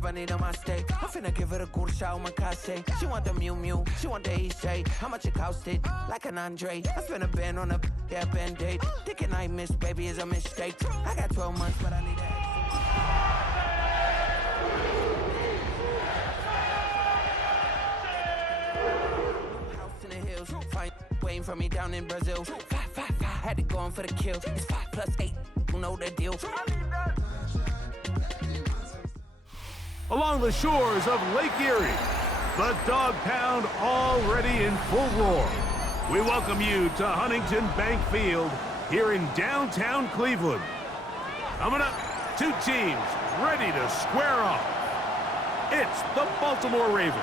bunny on my steak. I'm finna give her a good shot on my casse. She want the Mew Mew, she want the EJ. How much it costed? Like an Andre. I spent a band on a band-aid. Thinking I miss, baby, is a mistake. I got 12 months, but I need that. House in the hills, fine, waiting for me down in Brazil. 5, 5, 5, had to go on for the kill. It's 5 plus 8, you know the deal. Along the shores of Lake Erie, the Dog Pound already in full roar. We welcome you to Huntington Bank Field here in downtown Cleveland. Coming up, two teams ready to square off. It's the Baltimore Ravens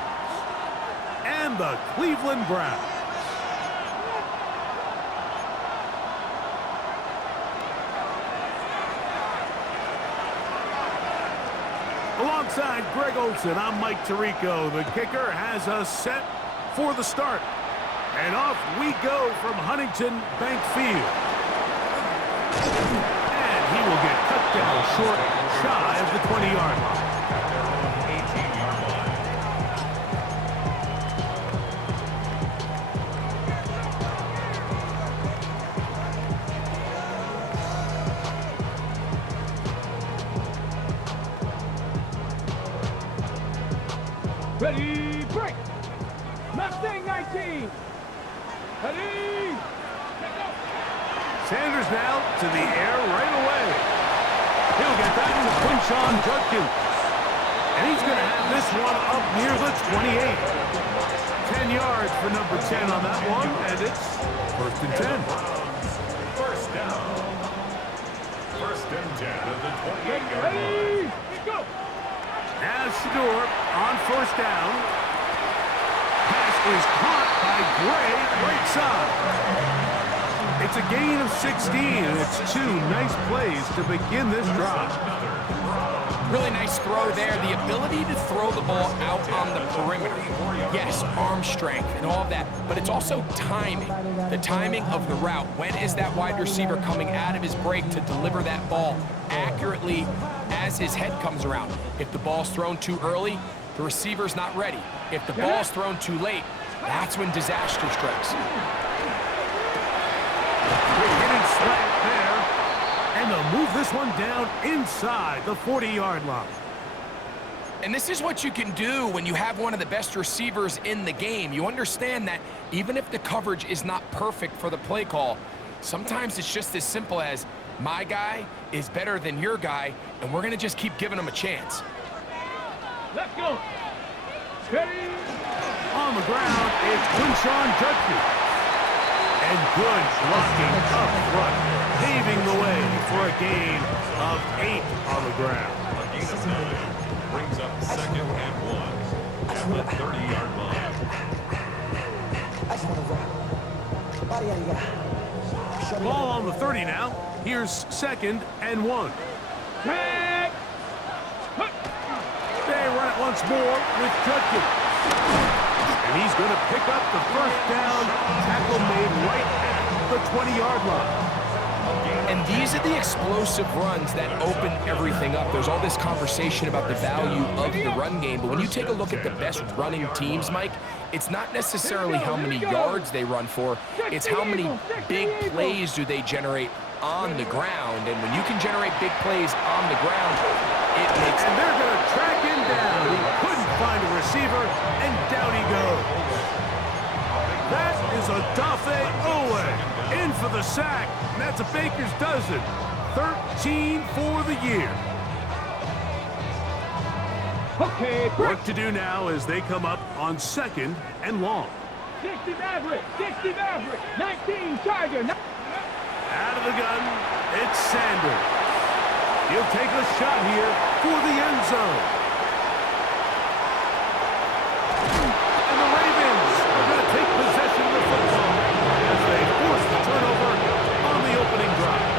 and the Cleveland Browns. Alongside Greg Olson, I'm Mike Tirico. The kicker has us set for the start. And off we go from Huntington Bank Field. And he will get cut down short, shy of the 20-yard line. Ready, break! Mustang 19! Ready! Sanders now to the air right away. He'll get that to Quinshon Judkins. And he's going to have this one up near the 28. 10 yards for number 10 on that one, and it's 1st and 10. First down. 1st and 10 at the 28-yard line. Ready, go! As Shador on 1st down. Pass is caught by Gray, right side. It's a gain of 16, and it's 2 nice plays to begin this drive. Really nice throw there. The ability to throw the ball out on the perimeter. Yes, arm strength and all of that, but it's also timing. The timing of the route. When is that wide receiver coming out of his break to deliver that ball accurately as his head comes around? If the ball's thrown too early, the receiver's not ready. If the ball's thrown too late, that's when disaster strikes. Getting slapped there, and they'll move this one down inside the 40-yard line. And this is what you can do when you have one of the best receivers in the game. You understand that even if the coverage is not perfect for the play call, sometimes it's just as simple as my guy is better than your guy, and we're going to just keep giving him a chance. Let's go! Ready! On the ground, it's Quinshon Judkins. And good blocking up front, paving the way for a gain of 8 on the ground. A gain of 9 brings up 2nd and 1 at the 30-yard line. Ball on the 30 now. Here's 2nd and 1. Tag! They run it once more with Judkins. And he's going to pick up the 1st down. Tackle made right at the 20-yard line. And these are the explosive runs that open everything up. There's all this conversation about the value of the run game, but when you take a look at the best running teams, Mike, it's not necessarily how many yards they run for, it's how many big plays do they generate on the ground. And when you can generate big plays on the ground, it makes... And they're going to track him down. He couldn't find a receiver, and down he goes. That is a Dafe Owe in for the sack, and that's a baker's dozen. 13 for the year. Okay, Work to do now as they come up on 2nd and long. 60 Maverick, 60 Maverick, 19 Tiger. Out of the gun, it's Sanders. He'll take a shot here for the end zone. And the Ravens are going to take possession of the football as they force the turnover on the opening drive.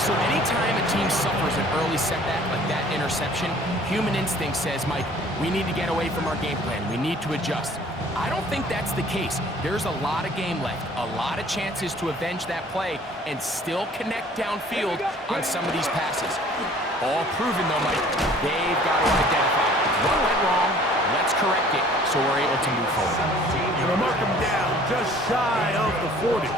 So anytime a team suffers an early setback like that interception, human instinct says, Mike, we need to get away from our game plan. We need to adjust. I don't think that's the case. There's a lot of game left, a lot of chances to avenge that play and still connect downfield on some of these passes. All proven, though, Mike. They've got to identify correct it, so we're able to move forward. Gonna mark him down just shy of the 40.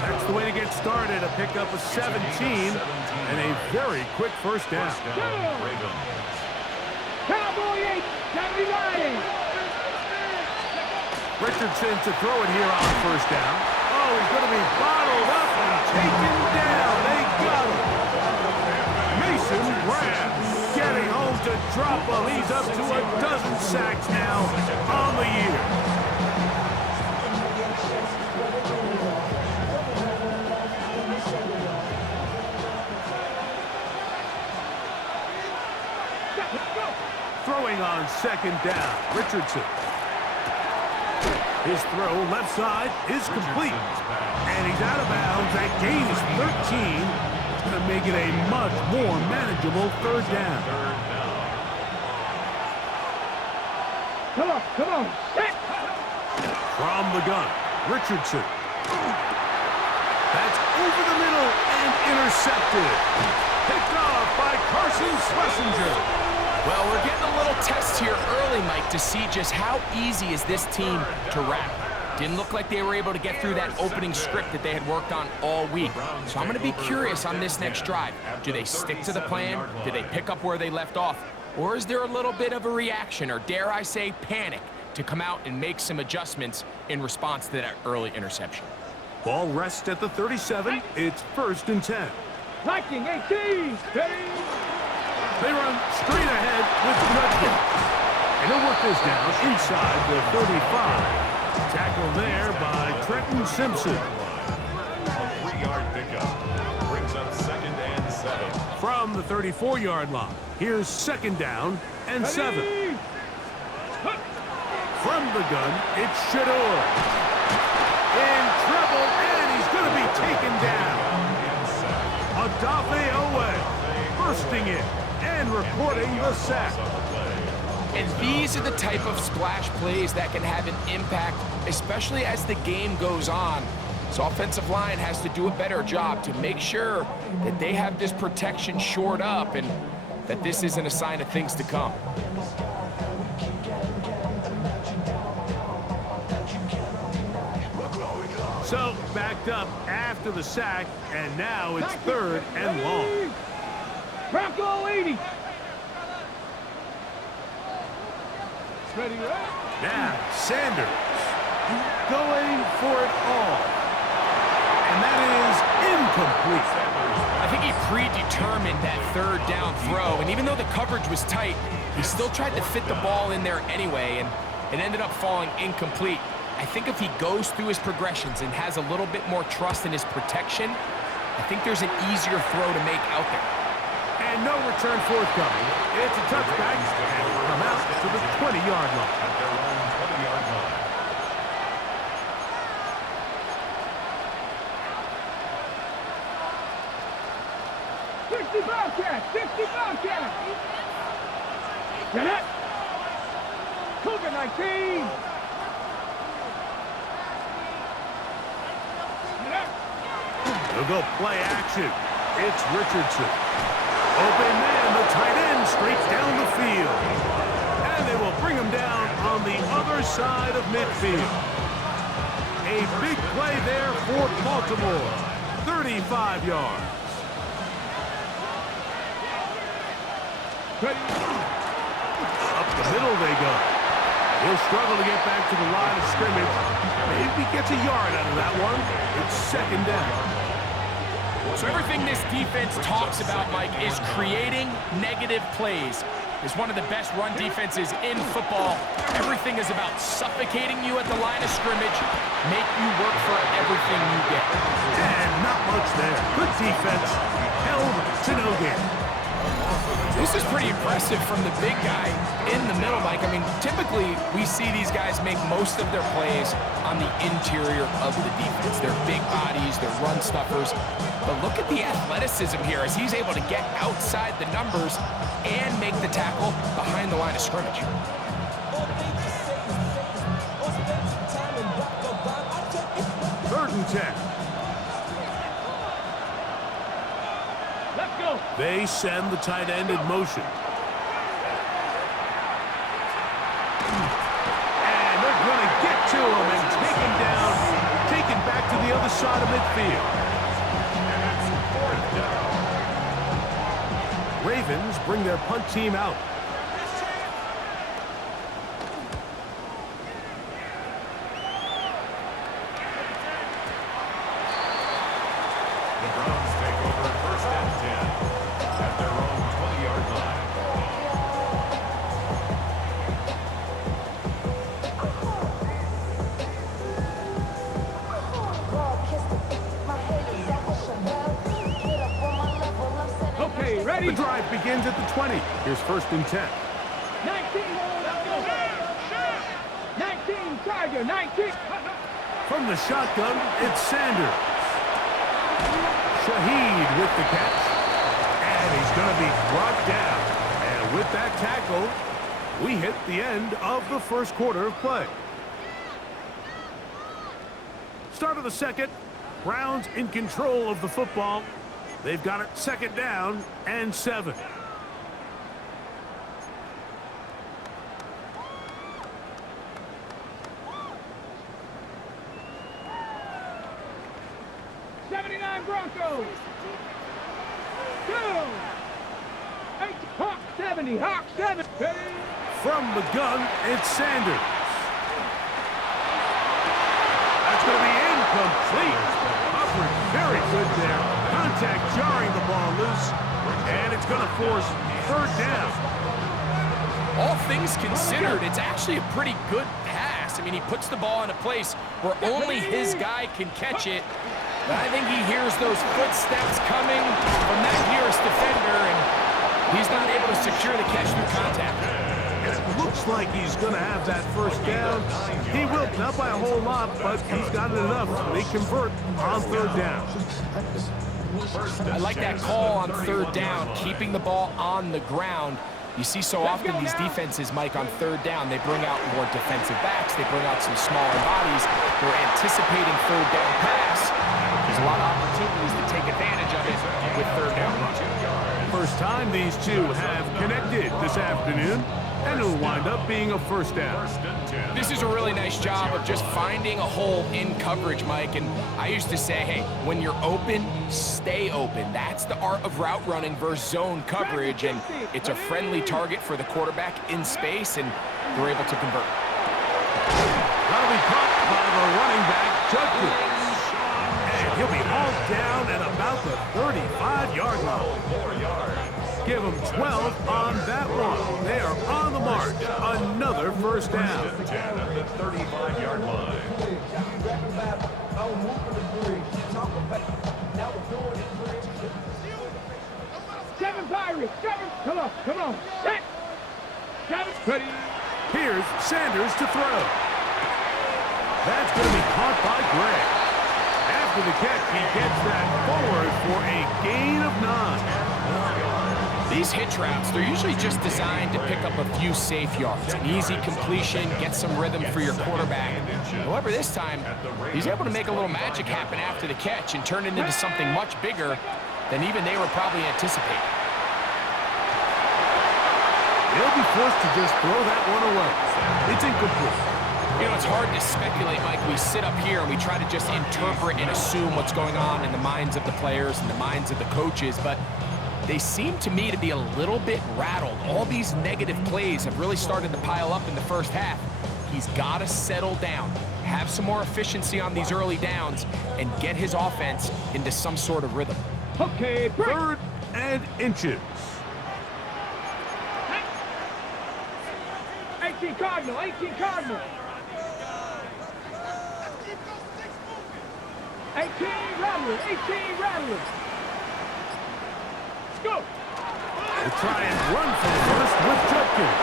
That's the way to get started. A pickup of 17 and a very quick first down. Cowboy 8, 79. Richardson to throw it here on first down. Oh, he's going to be bottled up and taken down. They got him. Mason Graham getting home to drop him. He's up to a dozen sacks now on the year. Throwing on second down, Richardson. His throw left side is complete. And he's out of bounds. That gain is 13. It's going to make it a much more manageable third down. Come on. Set. From the gun, Richardson. That's over the middle and intercepted. Picked off by Carson Schlesinger. Well, we're getting a little test here early, Mike, to see just how easy is this team to wrap. Didn't look like they were able to get through that opening script that they had worked on all week. So I'm going to be curious on this next drive. Do they stick to the plan? Do they pick up where they left off? Or is there a little bit of a reaction, or dare I say panic, to come out and make some adjustments in response to that early interception? Ball rests at the 37. It's 1st and 10. Viking 18. Steady. They run straight ahead with Nutkin. And he'll work this down inside the 35. Tackle there by Trenton Simpson. A 3-yard pickup brings up 2nd and 7. From the 34-yard line, here's 2nd down and 7. From the gun, it's Shador. In trouble, and he's going to be taken down. Adafe Owe bursting in and recording the sack. And these are the type of splash plays that can have an impact, especially as the game goes on. So offensive line has to do a better job to make sure that they have this protection shored up and that this isn't a sign of things to come. So backed up after the sack, and now it's 3rd and long. Bronco 80. Ready, right? Now, Sanders going for it all. And that is incomplete. I think he predetermined that 3rd down throw, and even though the coverage was tight, he still tried to fit the ball in there anyway, and it ended up falling incomplete. I think if he goes through his progressions and has a little bit more trust in his protection, I think there's an easier throw to make out there. And no return forthcoming. It's a touchback, and will come out to the 20-yard line. At their own 20-yard line. Bobcat. Get it. Cougar 19. They'll go play action. It's Richardson. Open man, the tight end, straight down the field. And they will bring him down on the other side of midfield. A big play there for Baltimore. 35 yards. Up the middle they go. He'll struggle to get back to the line of scrimmage. Maybe gets a yard out of that one. It's 2nd down. So everything this defense talks about, Mike, is creating negative plays. It's one of the best run defenses in football. Everything is about suffocating you at the line of scrimmage, make you work for everything you get. And not much there. Good defense. Held to no gain. This is pretty impressive from the big guy in the middle, Mike. I mean, typically we see these guys make most of their plays on the interior of the defense. They're big bodies, they're run stuffers. But look at the athleticism here as he's able to get outside the numbers and make the tackle behind the line of scrimmage. Third and 10. Let's go. They send the tight end in motion. to him and taken back to the other side of midfield. Ravens bring their punt team out. The Browns take over at 1st and 10 at their own 20-yard line. Okay, ready? The drive begins at the 20. Here's 1st and 10. 19, let's go. 19, Tiger, 19. From the shotgun, it's Sanders. Shaheed with the catch. And he's going to be brought down. And with that tackle, we hit the end of the first quarter of play. Start of the second. Browns in control of the football. They've got it 2nd down and 7. Broncos. 2. 8. Hawk 70. Hawk 70. From the gun, it's Sanders. That's going to be incomplete. Coverage very good there. Contact jarring the ball loose. And it's going to force 3rd down. All things considered, it's actually a pretty good pass. I mean, he puts the ball in a place where only his guy can catch it. But I think he hears those footsteps coming from that nearest defender, and he's not able to secure the catch through contact. And it looks like he's going to have that 1st down. He will, not by a whole lot, but he's got it enough. They convert on 3rd down. I like that call on 3rd down, keeping the ball on the ground. You see so often these defenses, Mike, on 3rd down, they bring out more defensive backs. They bring out some smaller bodies. They're anticipating 3rd down pass. There's a lot of opportunities to take advantage of it with 3rd down. First time these two have connected this afternoon, and it'll wind up being a 1st down. This is a really nice job of just finding a hole in coverage, Mike. And I used to say, hey, when you're open, stay open. That's the art of route running versus zone coverage, and it's a friendly target for the quarterback in space, and they're able to convert. That'll be caught by the running back, Judkins. And he'll be hauled down at about the 35-yard line. Give them 12 on that one. They are on the march. Another 1st down. At the 35-yard line. 7 Pirates. 7. Come on. 6. 7. Ready. Here's Sanders to throw. That's going to be caught by Gray. After the catch, he gets that forward for a gain of 9. These hitch routes, they're usually just designed to pick up a few safe yards. An easy completion, get some rhythm for your quarterback. However, this time, he's able to make a little magic happen after the catch and turn it into something much bigger than even they were probably anticipating. They'll be forced to just throw that one away. It's incomplete. You know, it's hard to speculate, Mike. We sit up here and we try to just interpret and assume what's going on in the minds of the players and the minds of the coaches, but they seem to me to be a little bit rattled. All these negative plays have really started to pile up in the first half. He's got to settle down, have some more efficiency on these early downs, and get his offense into some sort of rhythm. Okay, break. 3rd and inches. 18 Cardinal. 18 Cardinal. 18 Rattlers. 18 Rattlers. Go. We'll try and run for the 1st with Judkins.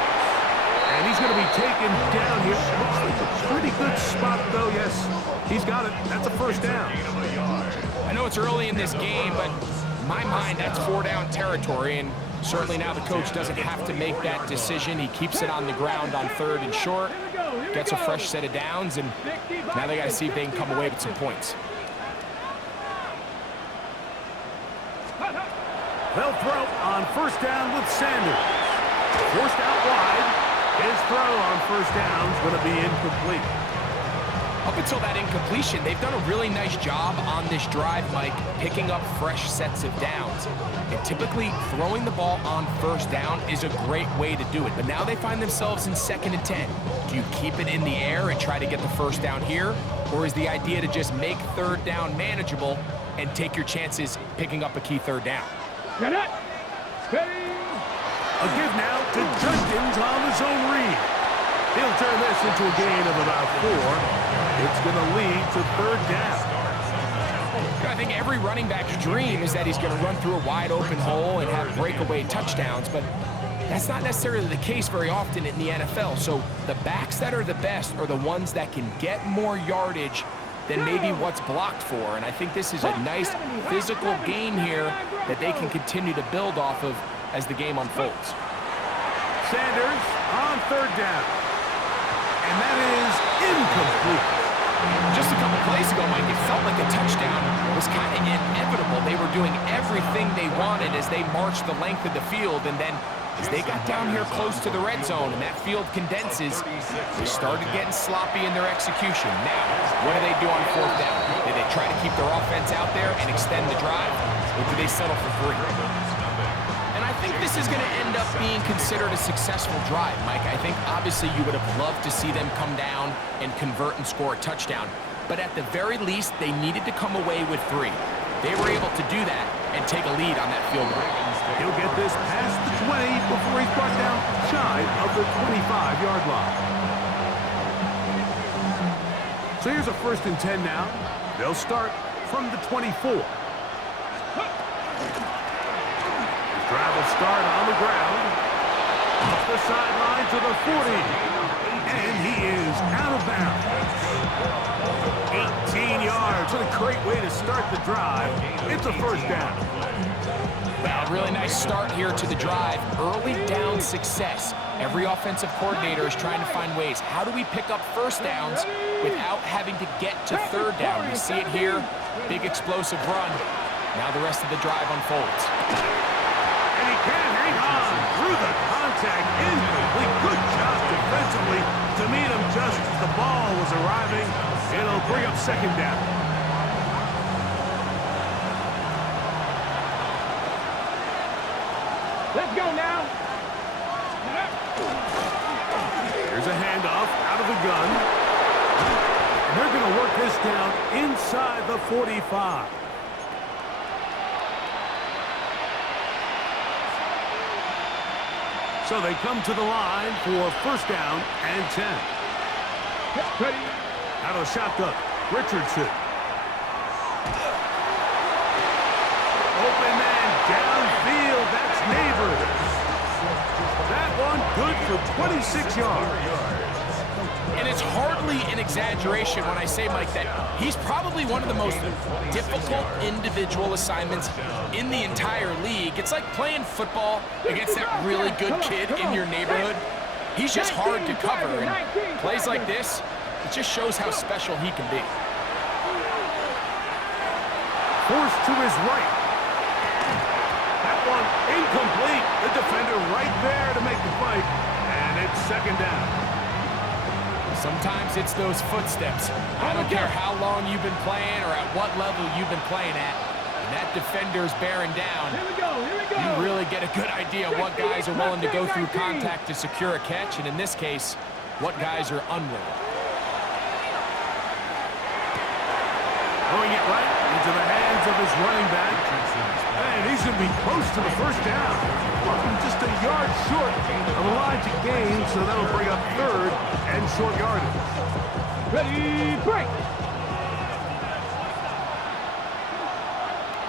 And he's going to be taken down here. Looks like a pretty good spot, though. Yes, he's got it. That's a 1st down. I know it's early in this game, but in my mind, that's 4-down territory, and certainly now the coach doesn't have to make that decision. He keeps it on the ground on 3rd and short, gets a fresh set of downs, and now they got to see if they can come away with some points. They'll throw on 1st down with Sanders. Forced out wide. His throw on 1st down is going to be incomplete. Up until that incompletion, they've done a really nice job on this drive, Mike, picking up fresh sets of downs. And typically, throwing the ball on first down is a great way to do it. But now they find themselves in 2nd and 10. Do you keep it in the air and try to get the first down here? Or is the idea to just make 3rd down manageable and take your chances picking up a key 3rd down? Get it. Ready. A give now to Jenkins on the zone read. He'll turn this into a gain of about 4. It's going to lead to 3rd down. I think every running back's dream is that he's going to run through a wide open hole and have breakaway touchdowns, but that's not necessarily the case very often in the NFL. So the backs that are the best are the ones that can get more yardage than maybe what's blocked for. And I think this is a nice physical game here that they can continue to build off of as the game unfolds. Sanders on 3rd down. And that is incomplete. Just a couple plays ago, Mike, it felt like a touchdown was kind of inevitable. They were doing everything they wanted as they marched the length of the field, and then as they got down here close to the red zone and that field condenses, they started getting sloppy in their execution. Now, what do they do on 4th down? Do they try to keep their offense out there and extend the drive, or do they settle for 3? And I think this is going to end up being considered a successful drive, Mike. I think obviously you would have loved to see them come down and convert and score a touchdown. But at the very least, they needed to come away with 3. They were able to do that and take a lead on that field goal. He'll get this past the 20 before he's brought down shy of the 25-yard line. So here's a 1st and 10 now. They'll start from the 24. Drive will start on the ground. Off the sideline to the 40. And he is out of bounds. 18 yards. What a great way to start the drive. It's a 1st down. Well, really nice start here to the drive. Early down success. Every offensive coordinator is trying to find ways. How do we pick up 1st downs without having to get to 3rd down? We see it here. Big explosive run. Now the rest of the drive unfolds. Can't hang on through the contact. Incomplete. Good job defensively to meet him just as the ball was arriving. It'll bring up 2nd down. Let's go now. Here's a handoff out of the gun. And they're going to work this down inside the 45. So they come to the line for 1st down and 10. Out of the shotgun, Richardson. Open man downfield. That's Neighbors. That one good for 26 yards. And it's hardly an exaggeration when I say, Mike, that he's probably one of the most difficult individual assignments in the entire league. It's like playing football against that really good kid in your neighborhood. He's just hard to cover, and plays like this, it just shows how special he can be. Forced to his right. That one incomplete. The defender right there to make the fight, and it's 2nd down. Sometimes it's those footsteps. I don't care how long you've been playing or at what level you've been playing at. When that defender's bearing down, you really get a good idea of what guys are willing to go through contact to secure a catch, and in this case, what guys are unwilling. Throwing it right into the hands of his running back. And he's going to be close to the 1st down. Just a yard short of the line to gain, so that'll bring up 3rd and short yardage. Ready, break.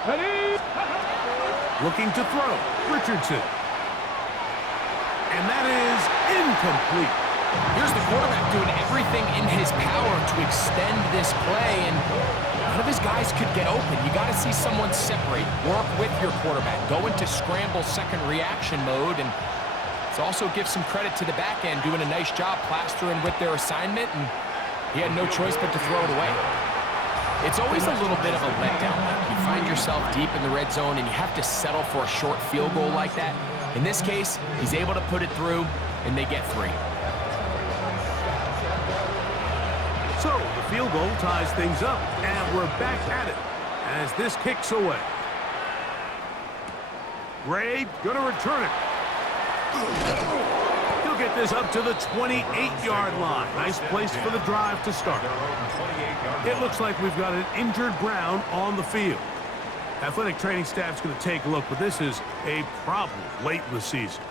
Ready. Looking to throw, Richardson. And that is incomplete. Here's the quarterback doing everything in his power to extend this play, and none of his guys could get open. You got to see someone separate, work with your quarterback, go into scramble 2nd reaction mode, and it's also give some credit to the back end doing a nice job plastering with their assignment, and he had no choice but to throw it away. It's always a little bit of a letdown. You find yourself deep in the red zone, and you have to settle for a short field goal like that. In this case, he's able to put it through, and they get 3. So the field goal ties things up, and we're back at it as this kicks away. Gray gonna return it. He'll get this up to the 28-yard line. Nice place for the drive to start. It looks like we've got an injured Brown on the field. Athletic training staff's going to take a look, but this is a problem late in the season.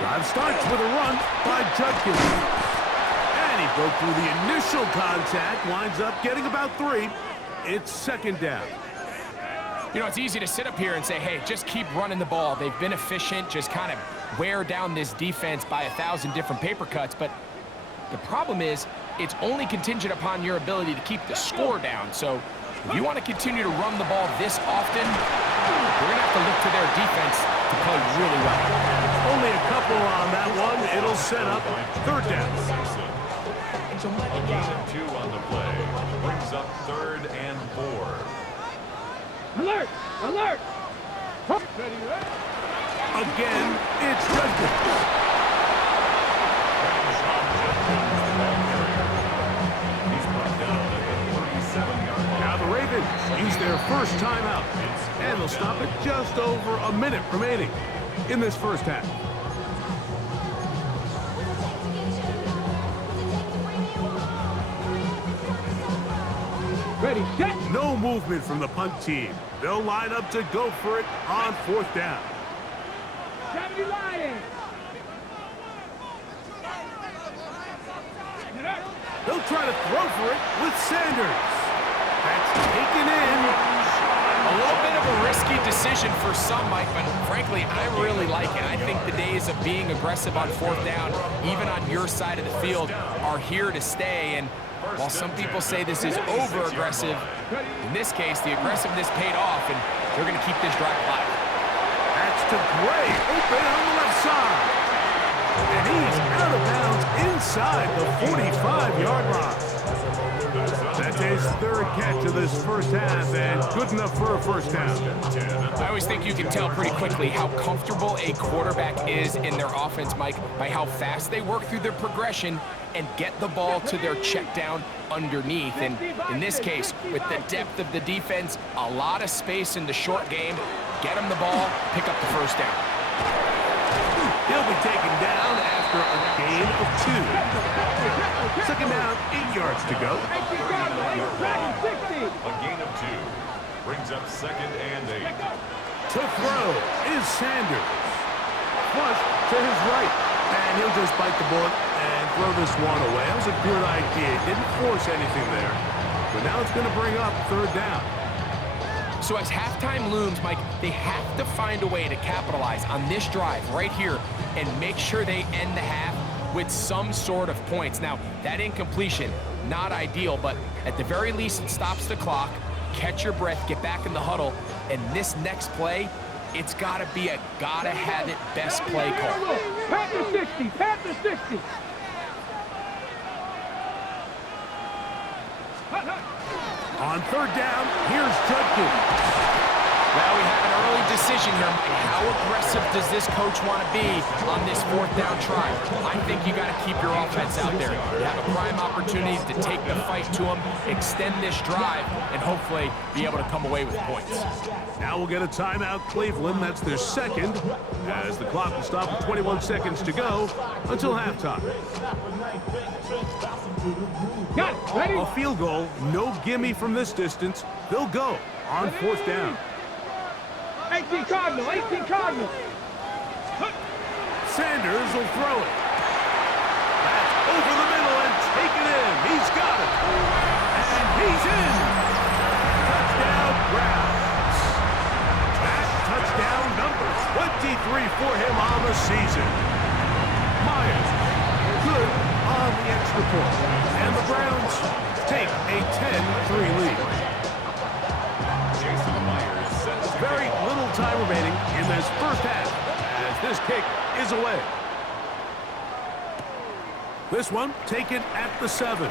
Drive starts with a run by Judkins. And he broke through the initial contact, winds up getting about 3. It's second down. You know, it's easy to sit up here and say, hey, just keep running the ball. They've been efficient, just kind of wear down this defense by 1,000 different paper cuts. But the problem is, it's only contingent upon your ability to keep the score down. So if you want to continue to run the ball this often, you're going to have to look to their defense to play really well. Only a couple on that one. It'll set up third down. A gain of 2 on the play. Brings up 3rd and 4. Alert! Alert! Again, it's Judkins. He's brought down at the 37-yard line. Now the Ravens use their first timeout, and they'll stop it just over a minute remaining in this first half. Ready, set! No movement from the punt team. They'll line up to go for it on 4th down. 70 Lions! They'll try to throw for it with Sanders. That's taken in. A little bit of a risky decision for some, Mike, but frankly, I really like it. I think the days of being aggressive on 4th down, even on your side of the field, are here to stay. And while some people say this is over-aggressive, in this case, the aggressiveness paid off, and they're going to keep this drive alive. That's to Gray, open on the left side. And he's out of bounds inside the 45-yard line. That's his 3rd catch of this first half, and good enough for a first down. I always think you can tell pretty quickly how comfortable a quarterback is in their offense, Mike, by how fast they work through their progression and get the ball to their check down underneath. And in this case, with the depth of the defense, a lot of space in the short game, get them the ball, pick up the first down. He'll be taken down after a gain of 2. Second down, 8 yards to go. A gain of 2. Brings up 2nd and 8. To throw is Sanders. Flush to his right. And he'll just bite the bullet and throw this one away. That was a good idea. Didn't force anything there. But now it's going to bring up 3rd down. So as halftime looms, Mike, they have to find a way to capitalize on this drive right here and make sure they end the half with some sort of points. Now, that incompletion, not ideal, but at the very least, it stops the clock. Catch your breath, get back in the huddle, and this next play, it's got to be a gotta-have-it best play call. Panther 60, Panther 60. On 3rd down, here's Judkins. Now we have an early decision here, Mike. How aggressive does this coach want to be on this 4th down try? I think you got to keep your offense out there. You have a prime opportunity to take the fight to them, extend this drive, and hopefully be able to come away with points. Now we'll get a timeout, Cleveland. That's their 2nd, as the clock will stop with 21 seconds to go until halftime. Got it, ready? A field goal, no gimme from this distance. They'll go on 4th down. 18 Cardinal, 18 Cardinal. Sanders will throw it. That's over the middle and taken in. He's got it. And he's in. Touchdown, Browns. That touchdown number 23 for him on the season. Myers, good on the extra point. And the Browns take a 10-3 lead. Very little time remaining in this first half as this kick is away. This one taken at the 7.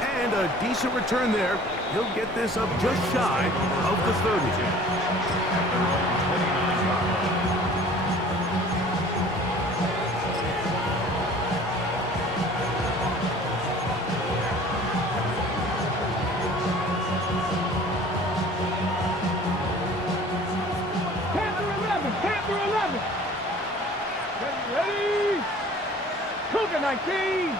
And a decent return there He'll get this up just shy of the 30. At their own 29-yard line. Panther 11. Ready? Cougar 19.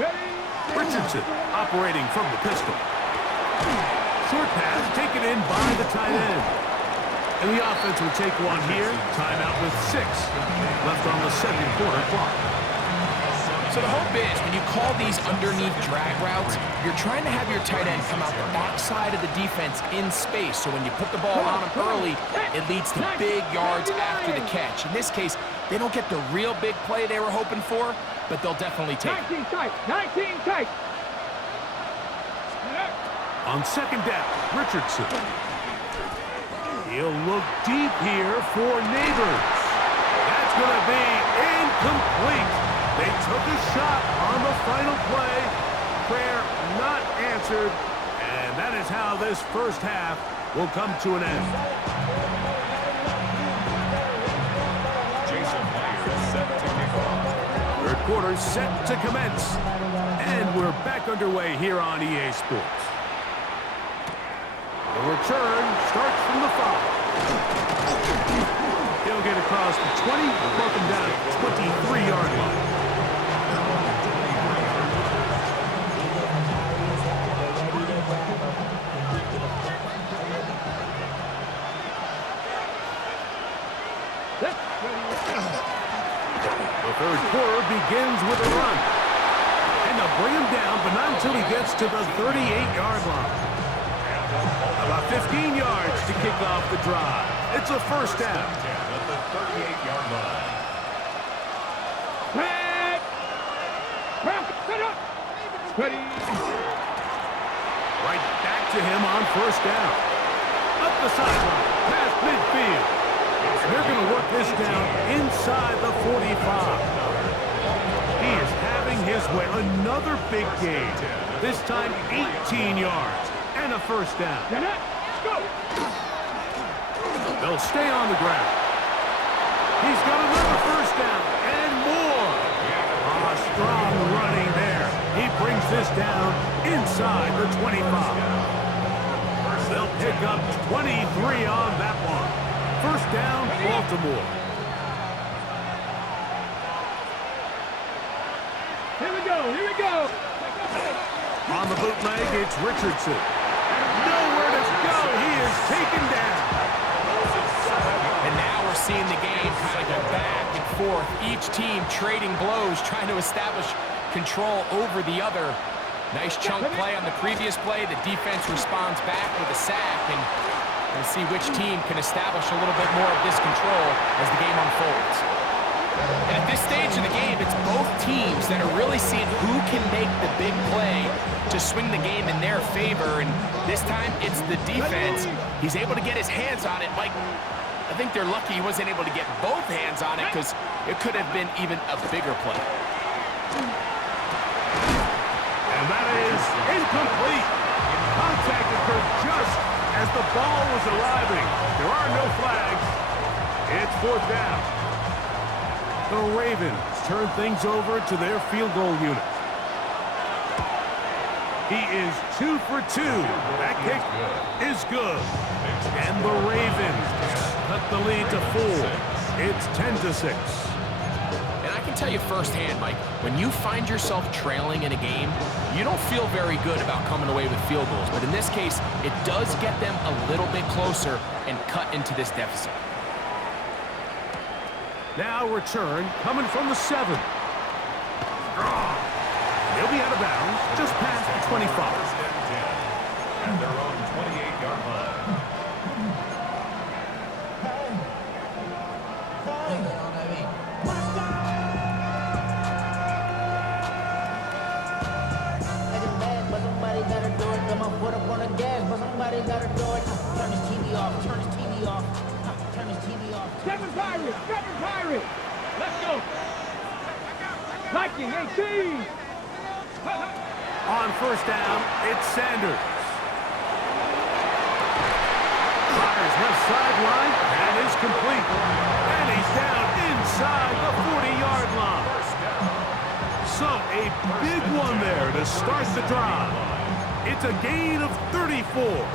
Ready? Richardson operating from the pistol. Short pass taken in by the tight end. And the offense will take one here. Timeout with 6 left on the second quarter clock. So the hope is when you call these underneath drag routes, you're trying to have your tight end come out the backside of the defense in space. So when you put the ball on him early, it leads to big yards after the catch. In this case, they don't get the real big play they were hoping for, but they'll definitely take it. 19 tight. 19 tight. On second down, Richardson. He'll look deep here for Neighbors. That's going to be incomplete. They took a shot on the final play. Prayer not answered. And that is how this first half will come to an end. Jason Myers set to kick off. Third quarter set to commence. And we're back underway here on EA Sports. The return starts from the 5. He'll get across the 20, welcome down to the 23-yard line. The third quarter begins with a run. And they'll bring him down, but not until he gets to the 38-yard line. About 15 yards to kick off the drive. It's a first down. At the 38-yard line. Ready? Right back to him on first down. Up the sideline, past midfield. And they're going to work this down inside the 45. He is having his way. Another big gain. This time 18 yards and a first down. Go! They'll stay on the ground. He's got another first down and more. Strong running there. He brings this down inside the 25. They'll pick up 23 on that one. First down, Baltimore. Here we go. On the bootleg, it's Richardson. Nowhere to go. He is taken down. And now we're seeing the game kind of go back and forth. Each team trading blows, trying to establish control over the other. Nice chunk play on the previous play. The defense responds back with a sack, and we'll see which team can establish a little bit more of this control as the game unfolds. And at this stage of the game, it's both teams that are really seeing who can make the big play to swing the game in their favor, and this time it's the defense. He's able to get his hands on it. Mike, I think they're lucky he wasn't able to get both hands on it because it could have been even a bigger play. And that is incomplete. Contact occurred just as the ball was arriving. There are no flags. It's fourth down. The Ravens turn things over to their field goal unit. He is 2 for 2. That kick is good. And the Ravens cut the lead to 4. It's 10-6. And I can tell you firsthand, Mike, when you find yourself trailing in a game, you don't feel very good about coming away with field goals. But in this case, it does get them a little bit closer and cut into this deficit. Now return coming from the 7. He'll be out of bounds just past the 25. At their own 28-yard line. Seven Pirates. Let's go. Viking 18. On first down, it's Sanders. Fires left sideline, and is complete. And he's down inside the 40-yard line. So a big one there to start the drive. It's a gain of 34.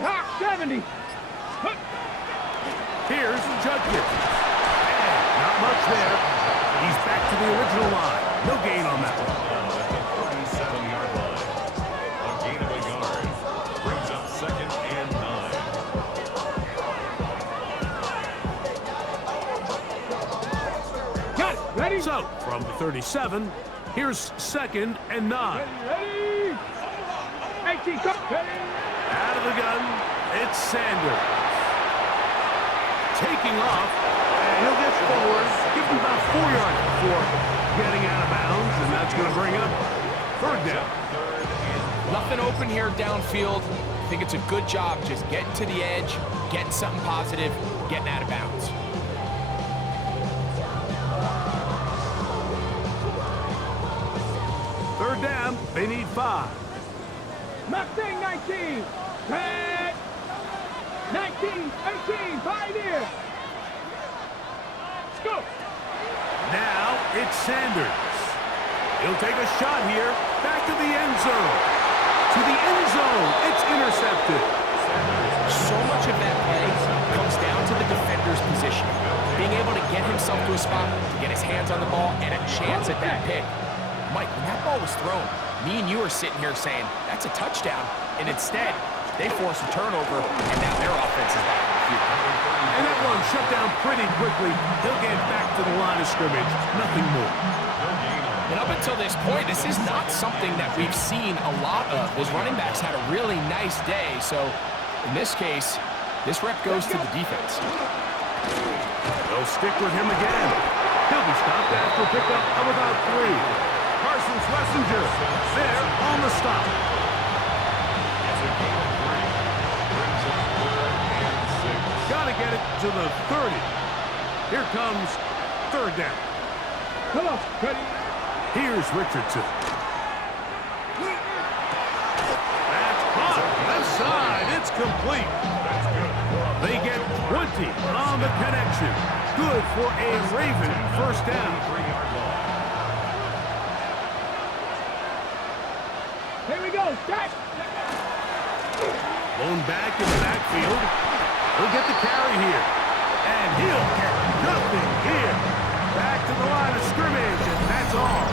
Hawk 70. Here's Judkins. And not much there. He's back to the original line. No gain on that one. At the 37-yard line. A gain of a yard. Brings up 2nd and 9. Got it. Ready? So, from the 37, here's 2nd and 9. Ready. 18, come. Ready. Out of the gun, it's Sanders. Taking off, and he'll get forward. Give him about 4 yards before getting out of bounds, and that's going to bring up 3rd down. Nothing open here downfield. I think it's a good job just getting to the edge, getting something positive, getting out of bounds. Third down, they need 5. Mustang 19. Red. 19, 18, Pioneer. Let's go. Now it's Sanders. He'll take a shot here. Back to the end zone. To the end zone. It's intercepted. So much of that play comes down to the defender's position. Being able to get himself to a spot, to get his hands on the ball, and a chance at that pick. Mike, when that ball was thrown, me and you are sitting here saying, that's a touchdown. And instead, they force a turnover, and now their offense is back in the field. And that one shut down pretty quickly. He'll get back to the line of scrimmage. Nothing more. And up until this point, this is not something that we've seen a lot of. His running backs had a really nice day. So, in this case, this rep goes to the defense. They'll stick with him again. He'll be stopped after a pickup of about 3. Carson Schlesinger there on the stop. Got to get it to the 30. Here comes 3rd down. Come on. Ready. Here's Richardson. That's caught. Left side. It's complete. They get 20 on the connection. Good for a Raven first down. Here we go. Start. Blown back in the backfield. He'll get the carry here. And he'll get nothing here. Back to the line of scrimmage, and that's all.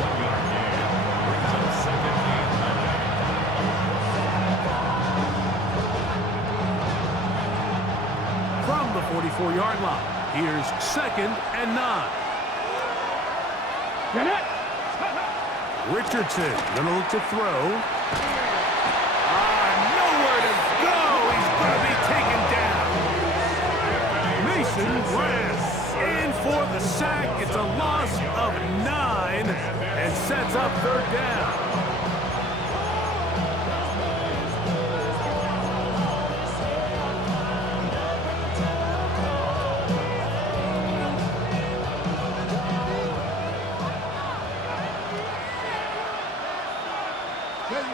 1 yard gain. Brings up 2nd and 9. From the 44-yard line, here's 2nd and 9. Get it. Richardson gonna look to throw. Nowhere to go. He's gonna be taken down. Mason Grant in for the sack. It's a loss of 9 and sets up 3rd down.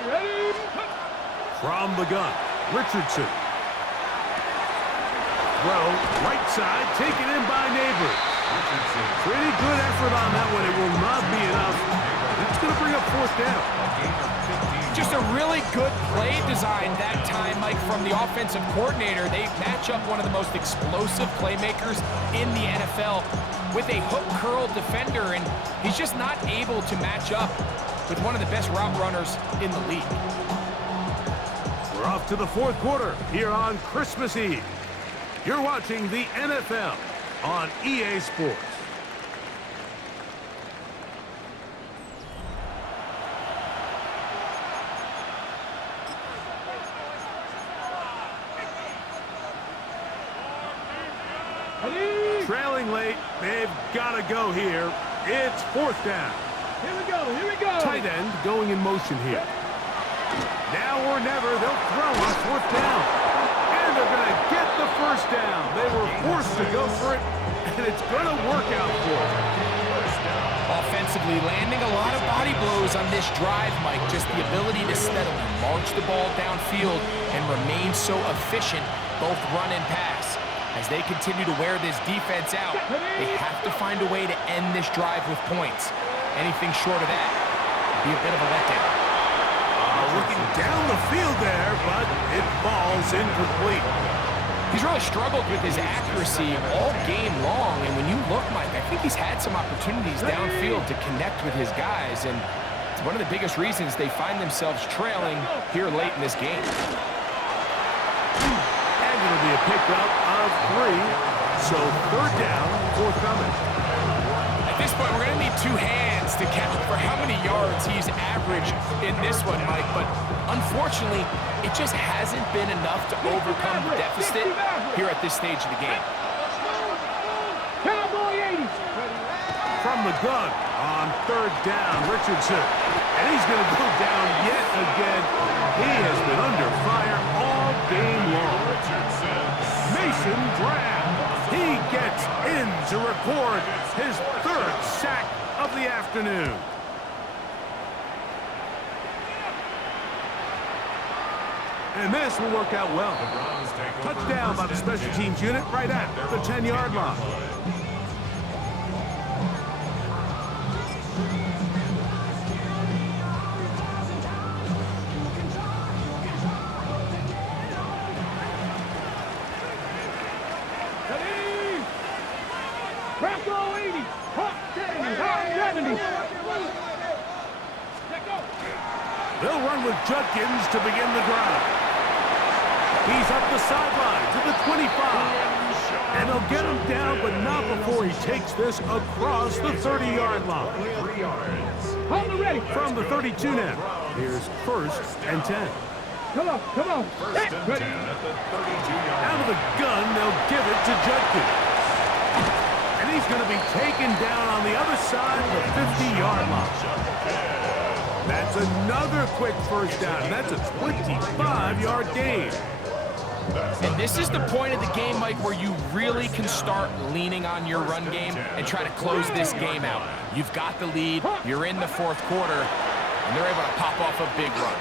Ready. From the gun, Richardson. Throw, right side, taken in by Neighbors. Pretty good effort on that one. It will not be enough. It's going to bring up 4th down. Just a really good play design that time, Mike, from the offensive coordinator. They match up one of the most explosive playmakers in the NFL with a hook curl defender, and he's just not able to match up with one of the best route runners in the league. We're off to the 4th quarter here on Christmas Eve. You're watching the NFL on EA Sports. trailing late. They've got to go here. It's fourth down. Here we go, here we go. Tight end going in motion here. Now or never, they'll throw on fourth down. And they're going to get the first down. They were forced to go for it, and it's going to work out for them. Offensively, landing a lot of body blows on this drive, Mike. Just the ability to steadily march the ball downfield and remain so efficient, both run and pass. As they continue to wear this defense out, they have to find a way to end this drive with points. Anything short of that would be a bit of a letdown. Looking down the field there, but it falls incomplete. He's really struggled with his accuracy all game long, and when you look, Mike, I think he's had some opportunities downfield to connect with his guys, and it's one of the biggest reasons they find themselves trailing here late in this game. And it'll be a pickup of 3, so third down forthcoming. At this point, we're going to need 2 hands to count for how many yards he's averaged in this one, Mike, but unfortunately, it just hasn't been enough to overcome the deficit here at this stage of the game. Cowboy 80. From the gun on third down, Richardson. And he's going to go down yet again. He has been under fire all game long. Mason Graham. He gets in to record his 3rd sack of the afternoon. And this will work out well. Touchdown by the special teams unit right at the 10-yard line. Bronco 80. Hawk 70. Hawk 70. They'll run with Judkins to begin the drive. He's up the sideline to the 25. And they'll get him down, but not before he takes this across the 30-yard line. Hold it ready. From the 32 now. Here's 1st and 10. Come on, come on. Ready. Out of the gun, they'll give it to Judkins. And he's going to be taken down on the other side of the 50-yard line. That's another quick first down. That's a 25-yard gain. And this is the point of the game, Mike, where you really can start leaning on your run game and try to close this game out. You've got the lead, you're in the 4th quarter, and they're able to pop off a big run.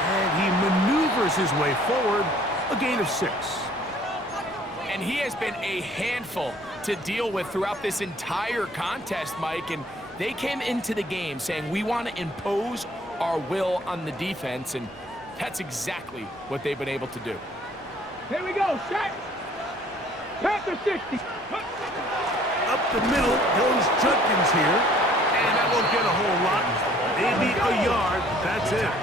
And he maneuvers his way forward, a gain of 6. And he has been a handful to deal with throughout this entire contest, Mike, and they came into the game saying, we want to impose our will on the defense, and that's exactly what they've been able to do. Here we go, shot. Panther 60. Up the middle goes Judkins here, and that won't get a whole lot. Maybe a yard, that's it.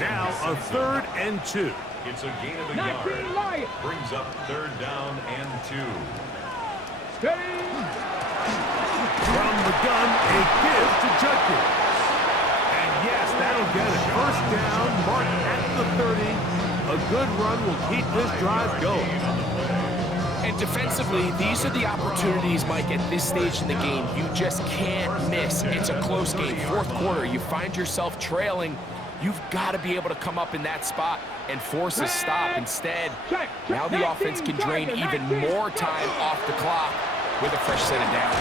Now a 3rd and 2. It's a gain of a yard. Brings up 3rd down and 2. Steady. From the gun, a give to Judkins. And yes, that'll get it. 1st down, marked at the 30. A good run will keep this drive going. And defensively, these are the opportunities, Mike, at this stage in the game. You just can't miss. It's a close game. 4th quarter, you find yourself trailing. You've got to be able to come up in that spot and force a stop. Instead, now the offense can drain even more time off the clock with a fresh set of downs.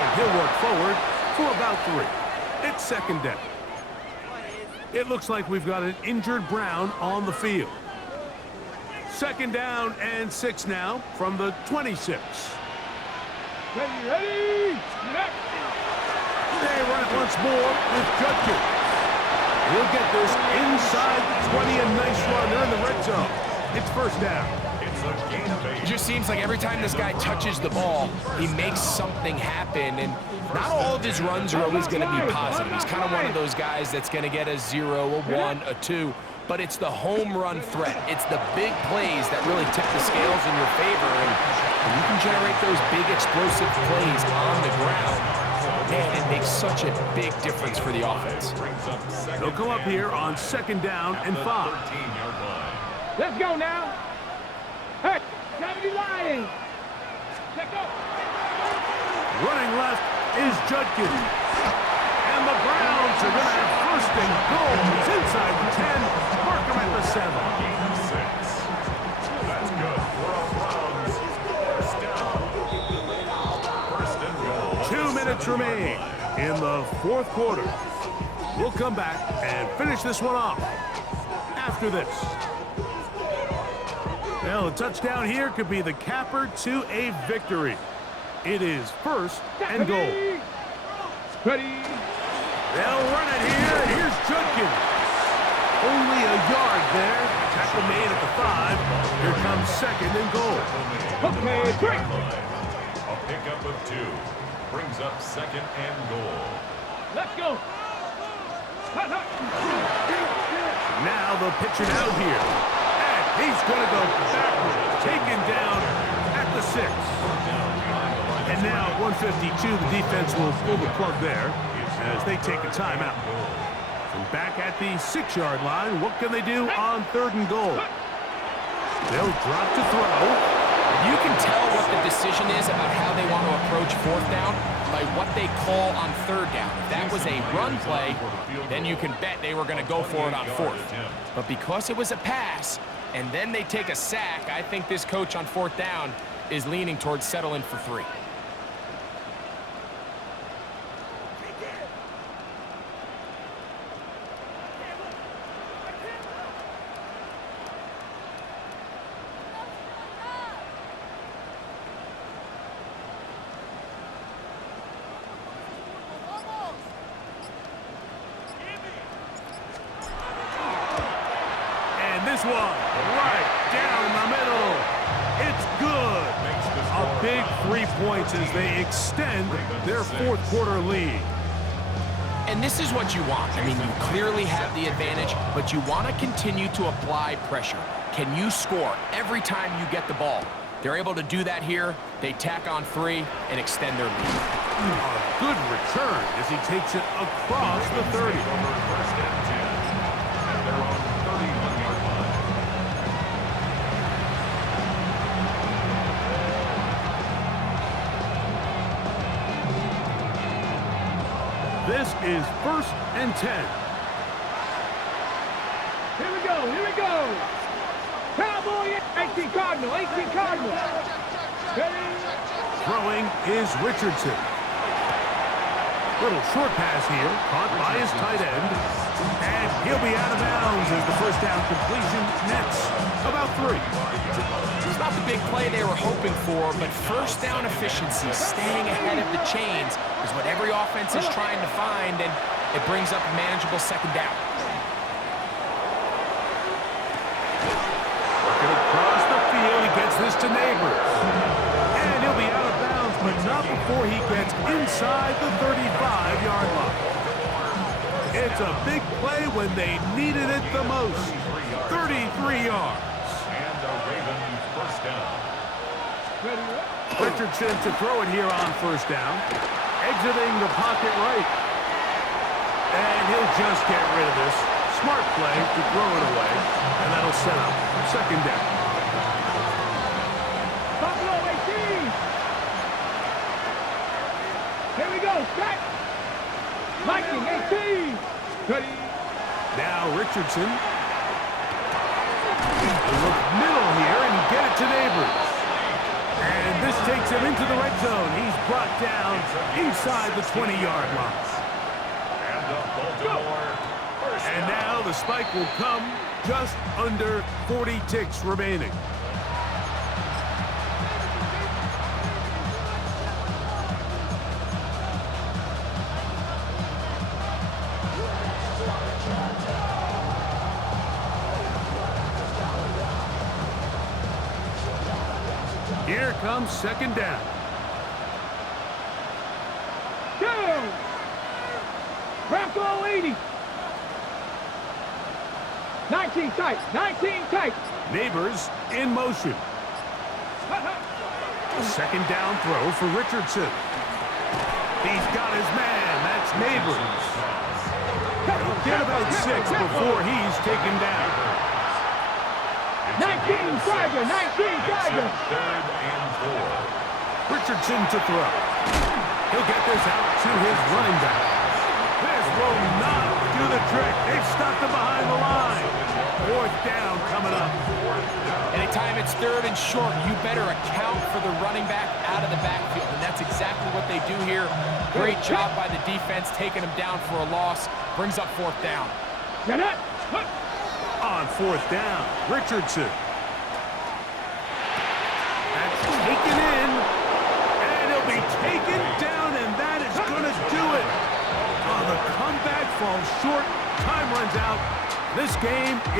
And he'll work forward for about 3. It's 2nd down. It looks like we've got an injured Brown on the field. 2nd down and 6 now from the 26. Ready, ready. They run it once more with Judkins. He'll get this inside the 20, a nice run. They're in the red zone. It's 1st down. It just seems like every time this guy touches the ball, he makes something happen, and not all of his runs are always going to be positive. He's kind of one of those guys that's going to get a 0, a 1, a 2, but it's the home run threat. It's the big plays that really tip the scales in your favor, and when you can generate those big explosive plays on the ground, man, it makes such a big difference for the offense. They'll come up here on 2nd down and 5. Let's go now. Hey, 70 Lions. Running left is Judkins. And the Browns are going to have first and goal. It's inside the 10. Mark them at the 7. 6. That's good for our Browns. First and goal. 2 minutes remain in the fourth quarter. We'll come back and finish this one off after this. Well, a touchdown here could be the capper to a victory. It is first and goal. Ready. They'll run it here. Here's Judkins. Only a yard there. Tackle made at the 5. Here comes second and goal. Okay, break. A pickup of 2 brings up second and goal. Let's go. Now they'll pitch it out here. And he's going to go backwards. Taken down at the 6. And now at 152, the defense will pull the plug there as they take a timeout. From back at the 6-yard line, what can they do on third and goal? They'll drop to throw. You can tell what the decision is about how they want to approach fourth down by what they call on third down. If that was a run play, then you can bet they were going to go for it on fourth. But because it was a pass, and then they take a sack, I think this coach on fourth down is leaning towards settling for 3. This one right down the middle. It's good. A big 3 points as they extend their fourth quarter lead. And this is what you want. I mean, you clearly have the advantage, but you want to continue to apply pressure. Can you score every time you get the ball? They're able to do that here. They tack on 3 and extend their lead. A good return as he takes it across the 30. First and 10 at their own 31-yard line. This is first and 10. Here we go, here we go. Cowboy, 18 Cardinal, 18 Cardinal. Ready. Throwing is Richardson. Little short pass here, caught by his tight end. And he'll be out of bounds as the first down completion nets about 3. It's not the big play they were hoping for, but first down efficiency, staying ahead of the chains, is what every offense is trying to find, and it brings up a manageable second down. Working across the field, he gets this to Neighbors. And he'll be out of bounds, but not before he gets inside the 35-yard line. It's a big play when they needed it the most. 33 yards. And a Ravens first down. Richardson to throw it here on first down. Exiting the pocket right. And he'll just get rid of this. Smart play to throw it away. And that'll set up second down. Buffalo 18. Here we go, back. Viking 18. Ready. Now Richardson. Look middle here and get it to Neighbors. And this takes him into the red zone. He's brought down inside the 20-yard line. And a Baltimore first And down. now the spike will come just under 40 ticks remaining. Here comes second down. Down. Bronco 80. 19 tight, 19 tight. Neighbors in motion. A second down throw for Richardson. He's got his man. That's Neighbors. He'll get about 6 before he's taken down. 19 Tiger, 19 Tiger. Third and 4. Richardson to throw. He'll get this out to his running back. This will not do the trick. They've stopped him behind the line. Fourth down coming up. Anytime it's third and short, you better account for the running back out of the backfield, and that's exactly what they do here. Great job by the defense, taking him down for a loss. Brings up fourth down. On fourth down, Richardson. That's taken in, and he'll be taken down, and that is going to do it. Oh, the comeback falls short. Time runs out. This game is